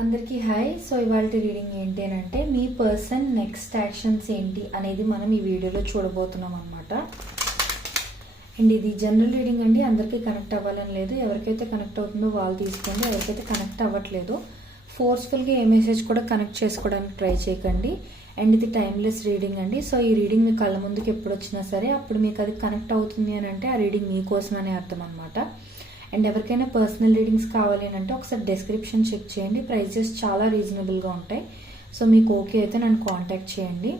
అందరికీ hi. So ఇవాళ reading ఏంటి అని అంటే మీ పర్సన్ నెక్స్ట్ యాక్షన్స్ ఏంటి అనేది మనం ఈ వీడియోలో చూడబోతున్నాం అనమాట. అండ్ ఇది జనరల్ రీడింగ్ అండి, అందరికీ కనెక్ట్ అవ్వాలని లేదు. ఎవరికైతే కనెక్ట్ అవుతుందో వాళ్ళు తీసుకోండి. ఎవరికైతే కనెక్ట్ అవ్వట్లేదు ఫోర్స్ఫుల్గా ఏ మెసేజ్ కూడా కనెక్ట్ చేసుకోవడానికి ట్రై చేయకండి. అండ్ ఇది టైమ్లెస్ రీడింగ్ అండి. సో ఈ రీడింగ్ మీ కళ్ళ ముందుకు ఎప్పుడు వచ్చినా సరే అప్పుడు మీకు అది కనెక్ట్ అవుతుంది అని అంటే ఆ రీడింగ్ మీకోసమనే అర్థం అనమాట. అండ్ ఎవరికైనా పర్సనల్ రీడింగ్స్ కావాలి అని అంటే ఒకసారి డిస్క్రిప్షన్ చెక్ చేయండి. ప్రైజెస్ చాలా రీజనబుల్గా ఉంటాయి. సో మీకు ఓకే అయితే నన్ను కాంటాక్ట్ చేయండి.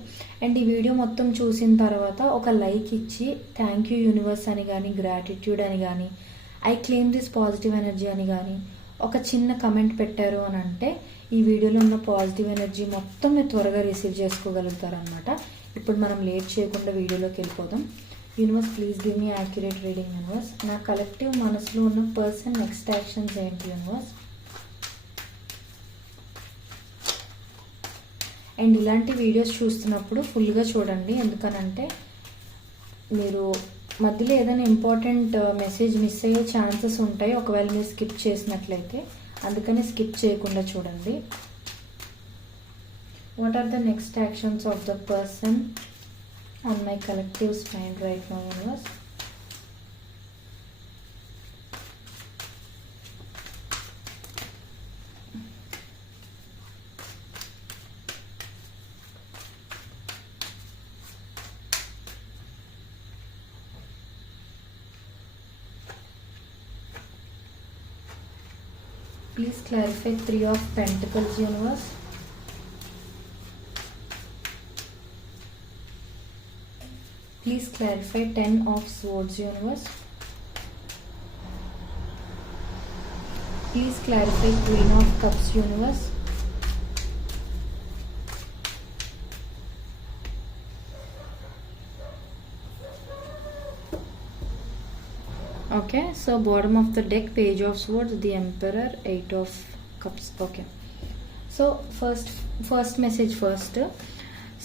అండ్ ఈ వీడియో మొత్తం చూసిన తర్వాత ఒక లైక్ ఇచ్చి థ్యాంక్ యూ యూనివర్స్ అని కానీ, గ్రాటిట్యూడ్ అని కానీ, I claim this positive energy అని కానీ ఒక చిన్న కమెంట్ పెట్టారు అని అంటే ఈ వీడియోలో ఉన్న పాజిటివ్ ఎనర్జీ మొత్తం మీరు త్వరగా రిసీవ్ చేసుకోగలుగుతారనమాట. ఇప్పుడు మనం లేట్ చేయకుండా వీడియోలోకి వెళ్ళిపోదాం. Universe please give me accurate reading. Universe నా కలెక్టివ్ మనసులో ఉన్న పర్సన్ నెక్స్ట్ యాక్షన్స్ ఏంటి యూనివర్స్? అండ్ ఇలాంటి వీడియోస్ చూస్తున్నప్పుడు ఫుల్గా చూడండి, ఎందుకనంటే మీరు మధ్యలో ఏదైనా ఇంపార్టెంట్ మెసేజ్ మిస్ అయ్యే ఛాన్సెస్ ఉంటాయి ఒకవేళ మీరు స్కిప్ చేసినట్లయితే. అందుకని స్కిప్ చేయకుండా చూడండి. What are the next actions of the person on my collective's mind right now, universe? Please clarify 3 of Pentacles, universe. Please clarify 10 of Swords, universe. Please clarify Queen of Cups, universe. Okay, so bottom of the deck, Page of Swords, the Emperor, 8 of Cups. Okay, so first message first.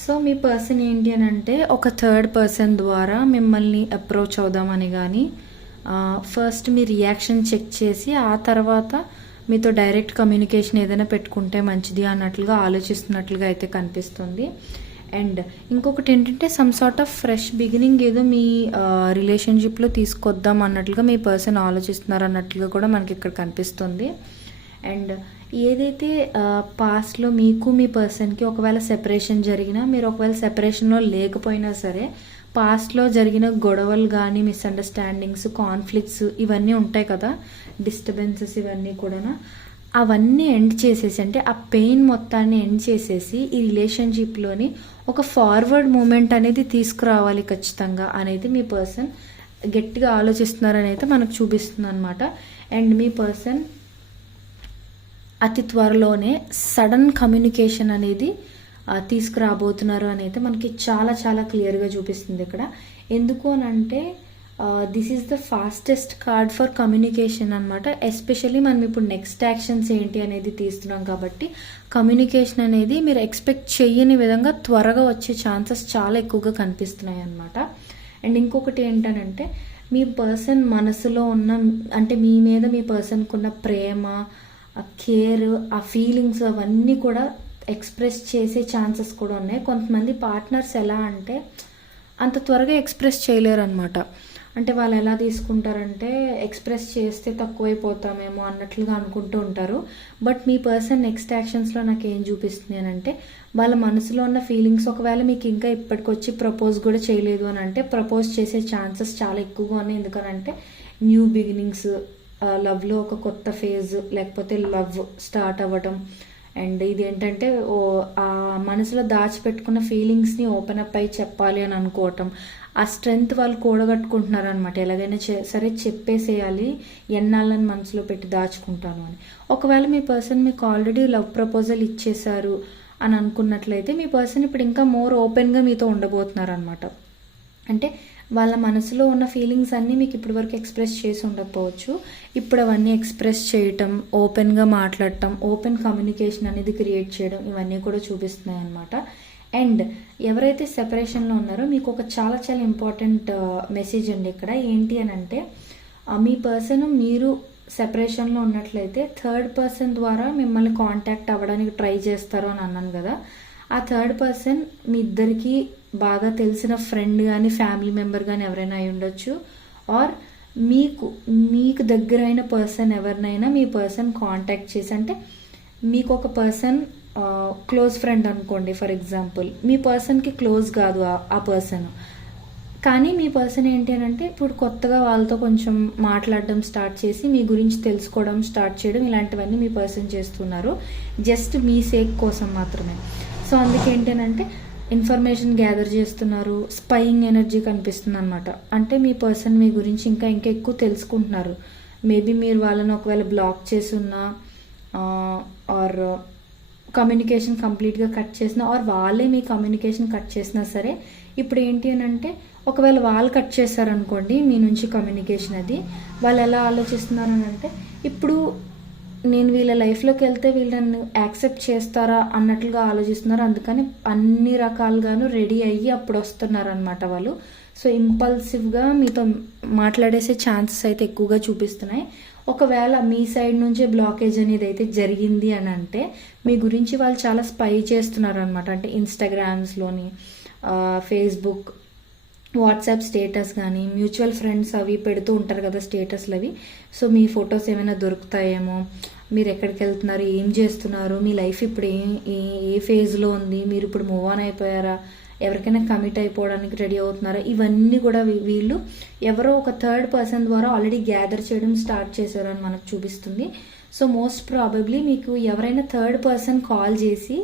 So మీ person ఏంటి అని అంటే ఒక third person ద్వారా మిమ్మల్ని approach అవుదామని కానీ first మీ reaction check చేసి ఆ తర్వాత మీతో డైరెక్ట్ కమ్యూనికేషన్ ఏదైనా పెట్టుకుంటే మంచిది అన్నట్లుగా ఆలోచిస్తున్నట్లుగా అయితే కనిపిస్తుంది. అండ్ ఇంకొకటి ఏంటంటే some sort of fresh beginning ఏదో మీ రిలేషన్షిప్లో తీసుకొద్దాం అన్నట్లుగా మీ పర్సన్ ఆలోచిస్తున్నారు అన్నట్లుగా కూడా మనకి ఇక్కడ కనిపిస్తుంది. అండ్ ఏదైతే పాస్ట్లో మీకు మీ పర్సన్కి ఒకవేళ సెపరేషన్ జరిగినా, మీరు ఒకవేళ సెపరేషన్లో లేకపోయినా సరే పాస్ట్లో జరిగిన గొడవలు కానీ, మిస్అండర్స్టాండింగ్స్, కాన్ఫ్లిక్ట్స్ ఇవన్నీ ఉంటాయి కదా, డిస్టర్బెన్సెస్ ఇవన్నీ కూడా అవన్నీ ఎండ్ చేసేసి, అంటే ఆ పెయిన్ మొత్తాన్ని ఎండ్ చేసేసి ఈ రిలేషన్షిప్లోని ఒక ఫార్వర్డ్ మూమెంట్ అనేది తీసుకురావాలి ఖచ్చితంగా అనేది మీ పర్సన్ గట్టిగా ఆలోచిస్తున్నారని అయితే మనకు చూపిస్తుంది అనమాట. అండ్ మీ పర్సన్ అతి త్వరలోనే సడన్ కమ్యూనికేషన్ అనేది తీసుకురాబోతున్నారు అని అయితే మనకి చాలా చాలా క్లియర్గా చూపిస్తుంది ఇక్కడ. ఎందుకు అని అంటే this is the fastest card for communication అనమాట. ఎస్పెషల్లీ మనం ఇప్పుడు నెక్స్ట్ యాక్షన్స్ ఏంటి అనేది తీస్తున్నాం కాబట్టి కమ్యూనికేషన్ అనేది మీరు ఎక్స్పెక్ట్ చేయని విధంగా త్వరగా వచ్చే ఛాన్సెస్ చాలా ఎక్కువగా కనిపిస్తున్నాయి అనమాట. అండ్ ఇంకొకటి ఏంటనంటే మీ పర్సన్ మనసులో ఉన్న, అంటే మీ మీద మీ పర్సన్కి ఉన్న ప్రేమ, ఆ కేర్, ఆ ఫీలింగ్స్ అవన్నీ కూడా ఎక్స్ప్రెస్ చేసే ఛాన్సెస్ కూడా ఉన్నాయి. కొంతమంది పార్ట్నర్స్ ఎలా అంటే అంత త్వరగా ఎక్స్ప్రెస్ చేయలేరు అనమాట. అంటే వాళ్ళు ఎలా తీసుకుంటారంటే ఎక్స్ప్రెస్ చేస్తే తక్కువైపోతామేమో అన్నట్లుగా అనుకుంటూ ఉంటారు. బట్ మీ పర్సన్ నెక్స్ట్ యాక్షన్స్లో నాకు ఏం చూపిస్తుంది అని అంటే వాళ్ళ మనసులో ఉన్న ఫీలింగ్స్ ఒకవేళ మీకు ఇంకా ఇప్పటికొచ్చి ప్రపోజ్ కూడా చేయలేదు అని అంటే ప్రపోజ్ చేసే ఛాన్సెస్ చాలా ఎక్కువగా ఉన్నాయి. ఎందుకనంటే న్యూ బిగినింగ్స్, లవ్లో ఒక కొత్త ఫేజ్, లేకపోతే లవ్ స్టార్ట్ అవ్వడం. అండ్ ఇది ఏంటంటే ఆ మనసులో దాచిపెట్టుకున్న ఫీలింగ్స్ని ఓపెన్ అప్ అయి చెప్పాలి అని అనుకోవటం, ఆ స్ట్రెంగ్త్ వాళ్ళు కూడగట్టుకుంటున్నారు అనమాట. ఎలాగైనా సరే చెప్పేసేయాలి, ఎన్నాళ్ళని మనసులో పెట్టి దాచుకుంటాను అని. ఒకవేళ మీ పర్సన్ మీకు ఆల్రెడీ లవ్ ప్రపోజల్ ఇచ్చేశారు అని అనుకున్నట్లయితే మీ పర్సన్ ఇప్పుడు ఇంకా మోర్ ఓపెన్గా మీతో ఉండబోతున్నారు అనమాట. అంటే వాళ్ళ మనసులో ఉన్న ఫీలింగ్స్ అన్నీ మీకు ఇప్పటి వరకు ఎక్స్ప్రెస్ చేసి ఉండకపోవచ్చు. ఇప్పుడు అవన్నీ ఎక్స్ప్రెస్ చేయటం, ఓపెన్గా మాట్లాడటం, ఓపెన్ కమ్యూనికేషన్ అనేది క్రియేట్ చేయడం, ఇవన్నీ కూడా చూపిస్తున్నాయి అనమాట. అండ్ ఎవరైతే సెపరేషన్లో ఉన్నారో మీకు ఒక చాలా చాలా ఇంపార్టెంట్ మెసేజ్ అండి ఇక్కడ. ఏంటి అని అంటే మీ పర్సన్ మీరు సెపరేషన్లో ఉన్నట్లయితే థర్డ్ పర్సన్ ద్వారా మిమ్మల్ని కాంటాక్ట్ అవ్వడానికి ట్రై చేస్తారు అని అన్నాను కదా. ఆ థర్డ్ పర్సన్ మీ ఇద్దరికి బాగా తెలిసిన ఫ్రెండ్ కానీ ఫ్యామిలీ మెంబర్ కానీ ఎవరైనా అయి ఉండొచ్చు. ఆర్ మీకు దగ్గరైన పర్సన్ ఎవరినైనా మీ పర్సన్ కాంటాక్ట్ చేసి, అంటే మీకు ఒక పర్సన్ క్లోజ్ ఫ్రెండ్ అనుకోండి ఫర్ ఎగ్జాంపుల్, మీ పర్సన్కి క్లోజ్ కాదు ఆ పర్సన్, కానీ మీ పర్సన్ ఏంటి అని అంటే ఇప్పుడు కొత్తగా వాళ్ళతో కొంచెం మాట్లాడడం స్టార్ట్ చేసి మీ గురించి తెలుసుకోవడం స్టార్ట్ చేయడం, ఇలాంటివన్నీ మీ పర్సన్ చేస్తున్నారు జస్ట్ మీ సేక్ కోసం మాత్రమే. సో అందుకేంటి అని అంటే ఇన్ఫర్మేషన్ గ్యాదర్ చేస్తున్నారు, స్పైయింగ్ ఎనర్జీ కనిపిస్తుంది అనమాట. అంటే మీ పర్సన్ మీ గురించి ఇంకా ఎక్కువ తెలుసుకుంటున్నారు. మేబీ మీరు వాళ్ళని ఒకవేళ బ్లాక్ చేసి ఉన్నా, ఆర్ కమ్యూనికేషన్ కంప్లీట్గా కట్ చేసినా, ఆర్ వాళ్ళే మీ కమ్యూనికేషన్ కట్ చేసినా సరే, ఇప్పుడు ఏంటి అని అంటే ఒకవేళ వాళ్ళు కట్ చేశారనుకోండి మీ నుంచి కమ్యూనికేషన్, అది వాళ్ళు ఎలా ఆలోచిస్తున్నారు అని అంటే ఇప్పుడు నేను వీళ్ళ లైఫ్లోకి వెళ్తే వీళ్ళని యాక్సెప్ట్ చేస్తారా అన్నట్లుగా ఆలోచిస్తున్నారు. అందుకని అన్ని రకాలుగాను రెడీ అయ్యి అప్పుడు వస్తున్నారు అనమాట వాళ్ళు. సో ఇంపల్సివ్గా మీతో మాట్లాడేసే ఛాన్సెస్ అయితే ఎక్కువగా చూపిస్తున్నాయి. ఒకవేళ మీ సైడ్ నుంచే బ్లాకేజ్ అనేది అయితే జరిగింది అని అంటే మీ గురించి వాళ్ళు చాలా స్పై చేస్తున్నారు అనమాట. అంటే ఇన్స్టాగ్రామ్స్లోని, ఫేస్బుక్, వాట్సాప్ స్టేటస్ కానీ, మ్యూచువల్ ఫ్రెండ్స్ అవి పెడుతూ ఉంటారు కదా స్టేటస్లు అవి. సో మీ ఫొటోస్ ఏమైనా దొరుకుతాయేమో, మీరు ఎక్కడికి వెళ్తున్నారు, ఏం చేస్తున్నారు, మీ లైఫ్ ఇప్పుడు ఏ ఫేజ్లో ఉంది, మీరు ఇప్పుడు మూవ్ ఆన్ అయిపోయారా, ఎవరికైనా కమిట్ అయిపోవడానికి రెడీ అవుతున్నారా, ఇవన్నీ కూడా వీళ్ళు ఎవరో ఒక థర్డ్ పర్సన్ ద్వారా ఆల్రెడీ గ్యాదర్ చేయడం స్టార్ట్ చేశారు అని మనకు చూపిస్తుంది. సో మోస్ట్ ప్రాబబ్లీ మీకు ఎవరైనా థర్డ్ పర్సన్ కాల్ చేసి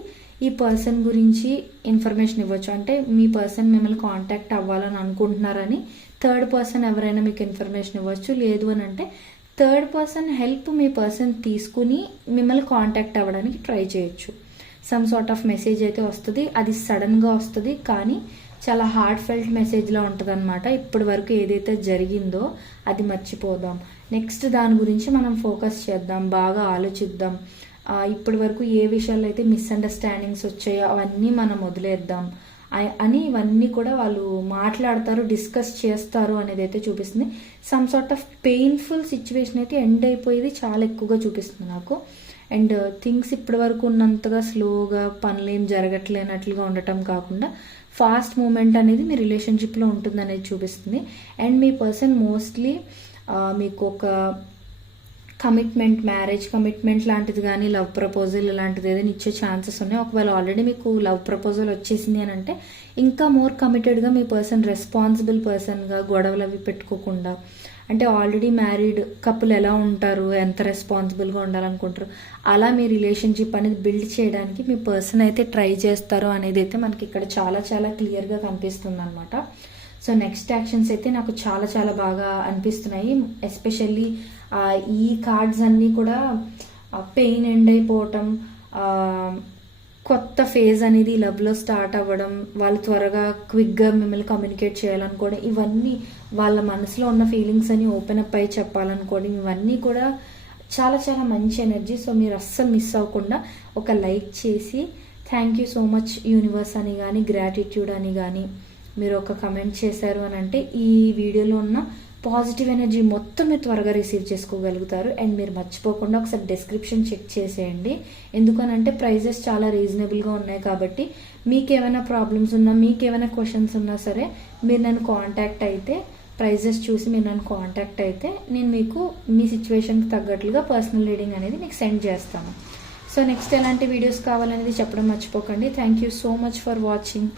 ఈ పర్సన్ గురించి ఇన్ఫర్మేషన్ ఇవ్వచ్చు. అంటే మీ పర్సన్ మిమ్మల్ని కాంటాక్ట్ అవ్వాలని అనుకుంటున్నారని థర్డ్ పర్సన్ ఎవరైనా మీకు ఇన్ఫర్మేషన్ ఇవ్వచ్చు. లేదు అని అంటే third person help me person తీసుకుని మిమ్మల్ని కాంటాక్ట్ అవ్వడానికి ట్రై చేయొచ్చు. సమ్ సార్ట్ ఆఫ్ మెసేజ్ అయితే వస్తుంది, అది సడన్గా వస్తుంది, కానీ చాలా హార్ట్ ఫెల్ట్ మెసేజ్లా ఉంటుంది అనమాట. ఇప్పటి వరకు ఏదైతే జరిగిందో అది మర్చిపోదాం, నెక్స్ట్ దాని గురించి మనం ఫోకస్ చేద్దాం, బాగా ఆలోచిద్దాం. ఇప్పటి వరకు ఏ విషయాల్లో అయితే మిస్అండర్స్టాండింగ్స్ వచ్చాయో అవన్నీ మనం వదిలేద్దాం అని ఇవన్నీ కూడా వాళ్ళు మాట్లాడతారు, డిస్కస్ చేస్తారు అనేది అయితే చూపిస్తుంది. Some sort of painful situation అయితే ఎండ్ అయిపోయేది చాలా ఎక్కువగా చూపిస్తుంది నాకు. అండ్ థింగ్స్ ఇప్పటి వరకు ఉన్నంతగా స్లోగా పనులు ఏం జరగట్లేనట్లుగా ఉండటం కాకుండా ఫాస్ట్ మూమెంట్ అనేది మీ రిలేషన్షిప్లో ఉంటుంది అనేది చూపిస్తుంది. అండ్ మీ పర్సన్ మోస్ట్లీ మీకు ఒక కమిట్మెంట్, మ్యారేజ్ కమిట్మెంట్ లాంటిది కానీ, లవ్ ప్రపోజల్ లాంటిది ఏదైనా ఇచ్చే ఛాన్సెస్ ఉన్నాయి. ఒకవేళ ఆల్రెడీ మీకు లవ్ ప్రపోజల్ వచ్చేసింది అని అంటే ఇంకా మోర్ కమిటెడ్గా మీ పర్సన్, రెస్పాన్సిబుల్ పర్సన్గా, గొడవలు అవి పెట్టుకోకుండా, అంటే ఆల్రెడీ మ్యారీడ్ కపుల్ ఎలా ఉంటారు, ఎంత రెస్పాన్సిబుల్గా ఉండాలనుకుంటారు, అలా మీ రిలేషన్షిప్ అనేది బిల్డ్ చేయడానికి మీ పర్సన్ అయితే ట్రై చేస్తారు అనేది అయితే మనకి ఇక్కడ చాలా చాలా క్లియర్గా కనిపిస్తుంది అనమాట. సో నెక్స్ట్ యాక్షన్స్ అయితే నాకు చాలా చాలా బాగా అనిపిస్తున్నాయి. ఎస్పెషల్లీ ఈ కార్డ్స్ అన్నీ కూడా పెయిన్ ఎండ్ అయిపోవటం, కొత్త ఫేజ్ అనేది లవ్లో స్టార్ట్ అవ్వడం, వాళ్ళు త్వరగా క్విక్గా మిమ్మల్ని కమ్యూనికేట్ చేయాలనుకోవడం, ఇవన్నీ వాళ్ళ మనసులో ఉన్న ఫీలింగ్స్ అని ఓపెన్ అప్ అయి చెప్పాలనుకోవడం, ఇవన్నీ కూడా చాలా చాలా మంచి ఎనర్జీ. సో మీరు అస్సలు మిస్ అవ్వకుండా ఒక లైక్ చేసి thank you so much universe అని కానీ, గ్రాటిట్యూడ్ అని కానీ మీరు ఒక కమెంట్ చేశారు అని అంటే ఈ వీడియోలో ఉన్న పాజిటివ్ ఎనర్జీ మొత్తం మీరు త్వరగా రిసీవ్ చేసుకోగలుగుతారు. అండ్ మీరు మర్చిపోకుండా ఒకసారి డిస్క్రిప్షన్ చెక్ చేసేయండి, ఎందుకనంటే ప్రైజెస్ చాలా రీజనబుల్గా ఉన్నాయి. కాబట్టి మీకు ఏమైనా ప్రాబ్లమ్స్ ఉన్నా, మీకు ఏమైనా క్వశ్చన్స్ ఉన్నా సరే మీరు నన్ను కాంటాక్ట్ అయితే, ప్రైజెస్ చూసి మీరు నన్ను కాంటాక్ట్ అయితే నేను మీకు మీ సిచ్యువేషన్కి తగ్గట్లుగా పర్సనల్ రీడింగ్ అనేది మీకు సెండ్ చేస్తాను. సో నెక్స్ట్ ఎలాంటి వీడియోస్ కావాలనేది చెప్పడం మర్చిపోకండి. Thank you so much for watching.